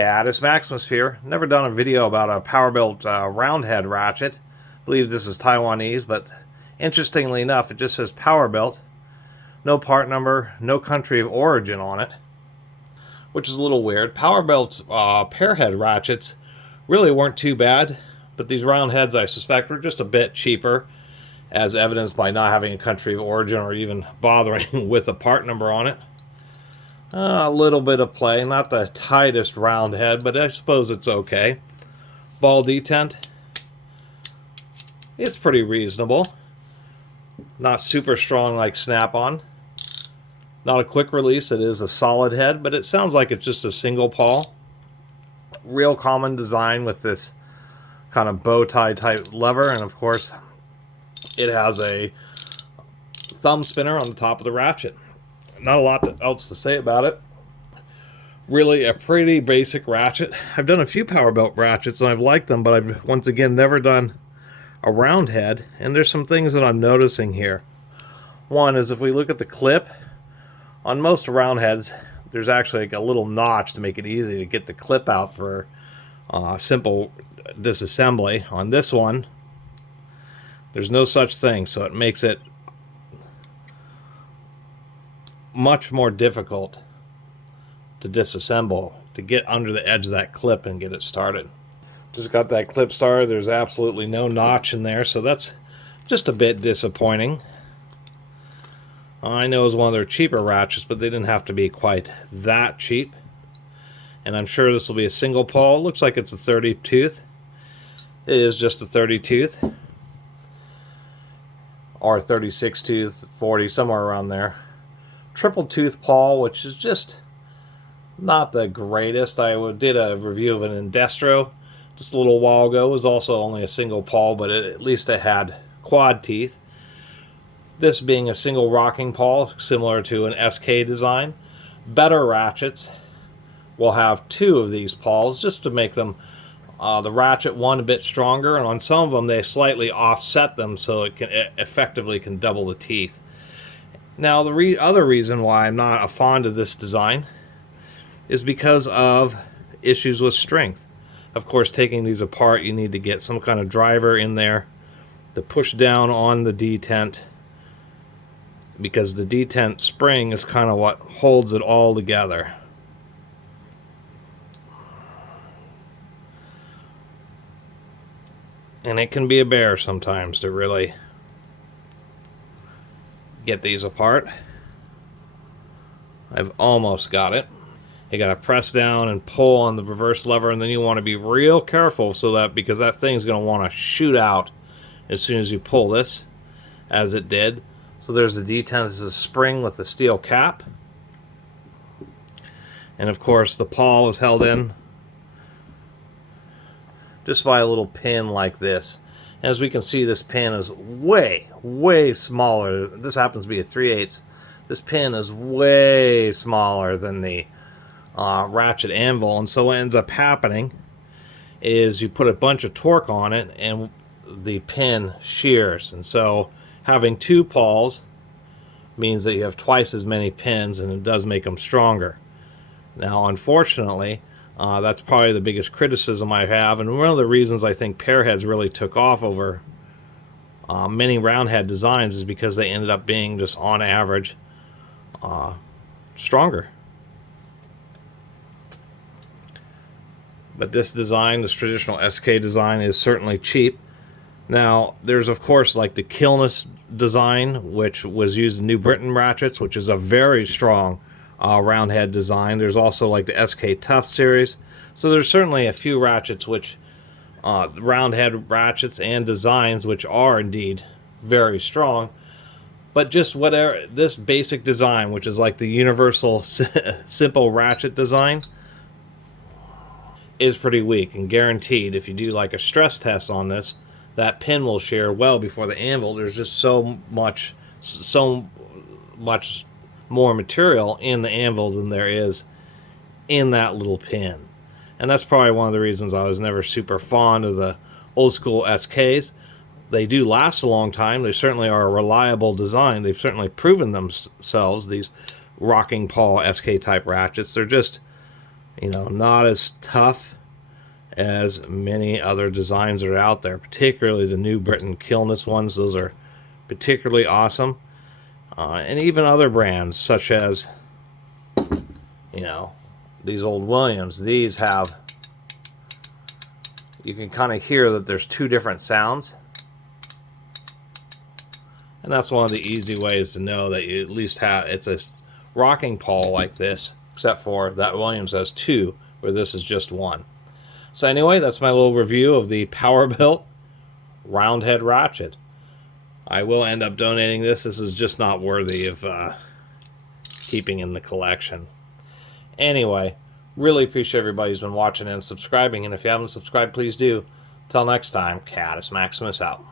Catus, Maximus here. Never done a video about a PowerBuilt round head ratchet. I believe this is Taiwanese, but interestingly enough, it just says PowerBuilt. No part number, no country of origin on it, which is a little weird. PowerBuilt's pair head ratchets really weren't too bad, but these round heads I suspect were just a bit cheaper, as evidenced by not having a country of origin or even bothering with a part number on it. A little bit of play, not the tightest round head, but I suppose it's okay. Ball detent, it's pretty reasonable. Not super strong like Snap-on. Not a quick release, it is a solid head, but it sounds like it's just a single pawl. Real common design with this kind of bow tie type lever, and of course it has a thumb spinner on the top of the ratchet. Not a lot else to say about it. Really a pretty basic ratchet. I've done a few PowerBuilt ratchets and I've liked them, but I've once again never done a round head. And there's some things that I'm noticing here. One is if we look at the clip, on most round heads, there's actually like a little notch to make it easy to get the clip out for simple disassembly. On this one, there's no such thing, so it makes it much more difficult to disassemble, to get under the edge of that clip and get it started. Just got that clip started. There's absolutely no notch in there, so that's just a bit disappointing. I know it's one of their cheaper ratchets, but they didn't have to be quite that cheap. And I'm sure this will be a single pawl. It looks like it's a 30 tooth. It is just a 30 tooth. Or 36 tooth, 40, somewhere around there. Triple tooth pawl, which is just not the greatest. I did a review of an Indestro just a little while ago. It was also only a single pawl, but at least it had quad teeth. This being a single rocking pawl, similar to an SK design. Better ratchets will have two of these pawls just to make them the ratchet one a bit stronger, and on some of them they slightly offset them so it effectively can double the teeth. Now, the other reason why I'm not a fond of this design is because of issues with strength. Of course, taking these apart, you need to get some kind of driver in there to push down on the detent, because the detent spring is kind of what holds it all together. And it can be a bear sometimes to really get these apart. I've almost got it. You gotta press down and pull on the reverse lever, and then you want to be real careful so that, because that thing's gonna want to shoot out as soon as you pull this, as it did. So there's the detent. This is a spring with a steel cap, and of course the pawl is held in just by a little pin like this. As we can see, this pin is way smaller. This happens to be a 3/8. This pin is way smaller than the ratchet anvil, and so what ends up happening is you put a bunch of torque on it and the pin shears. And so having two pawls means that you have twice as many pins, and it does make them stronger. Now, unfortunately, that's probably the biggest criticism I have, and one of the reasons I think pair heads really took off over many round head designs is because they ended up being, just on average, stronger. But this design, this traditional SK design, is certainly cheap. Now, there's of course like the Catus design, which was used in New Britain ratchets, which is a very strong round head design. There's also like the SK Tough series. So there's certainly a few ratchets which round head ratchets and designs which are indeed very strong. But just whatever, this basic design, which is like the universal simple ratchet design, is pretty weak, and guaranteed if you do like a stress test on this, that pin will shear well before the anvil. There's just so much more material in the anvil than there is in that little pin. And that's probably one of the reasons I was never super fond of the old school SKs. They do last a long time. They certainly are a reliable design. They've certainly proven themselves, these rocking pawl SK type ratchets. They're just You know, not as tough as many other designs that are out there, particularly the New Britain Kilness ones. Those are particularly awesome. And even other brands such as, you know, these old Williams. These have, you can kind of hear that there's two different sounds. And that's one of the easy ways to know that you at least have, it's a rocking pawl like this, except for that Williams has two, where this is just one. So anyway, that's my little review of the PowerBuilt Roundhead Ratchet. I will end up donating this. This is just not worthy of keeping in the collection. Anyway, really appreciate everybody who's been watching and subscribing. And if you haven't subscribed, please do. Till next time, Catus Maximus out.